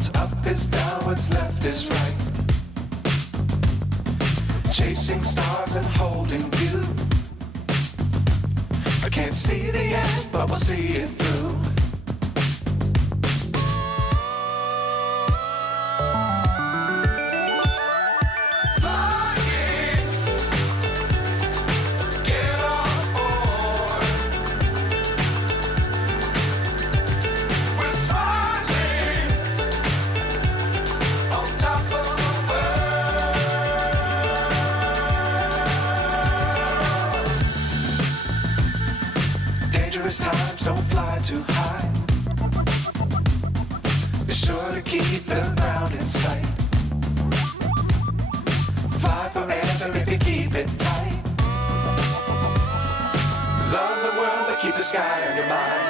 What's up is down, what's left is right. Chasing stars and holding you. I can't see the end, but we'll see it through. Times don't fly too high. Be sure to keep the ground in sight. Fly forever if you keep it tight. Love the world, but keep the sky on your mind.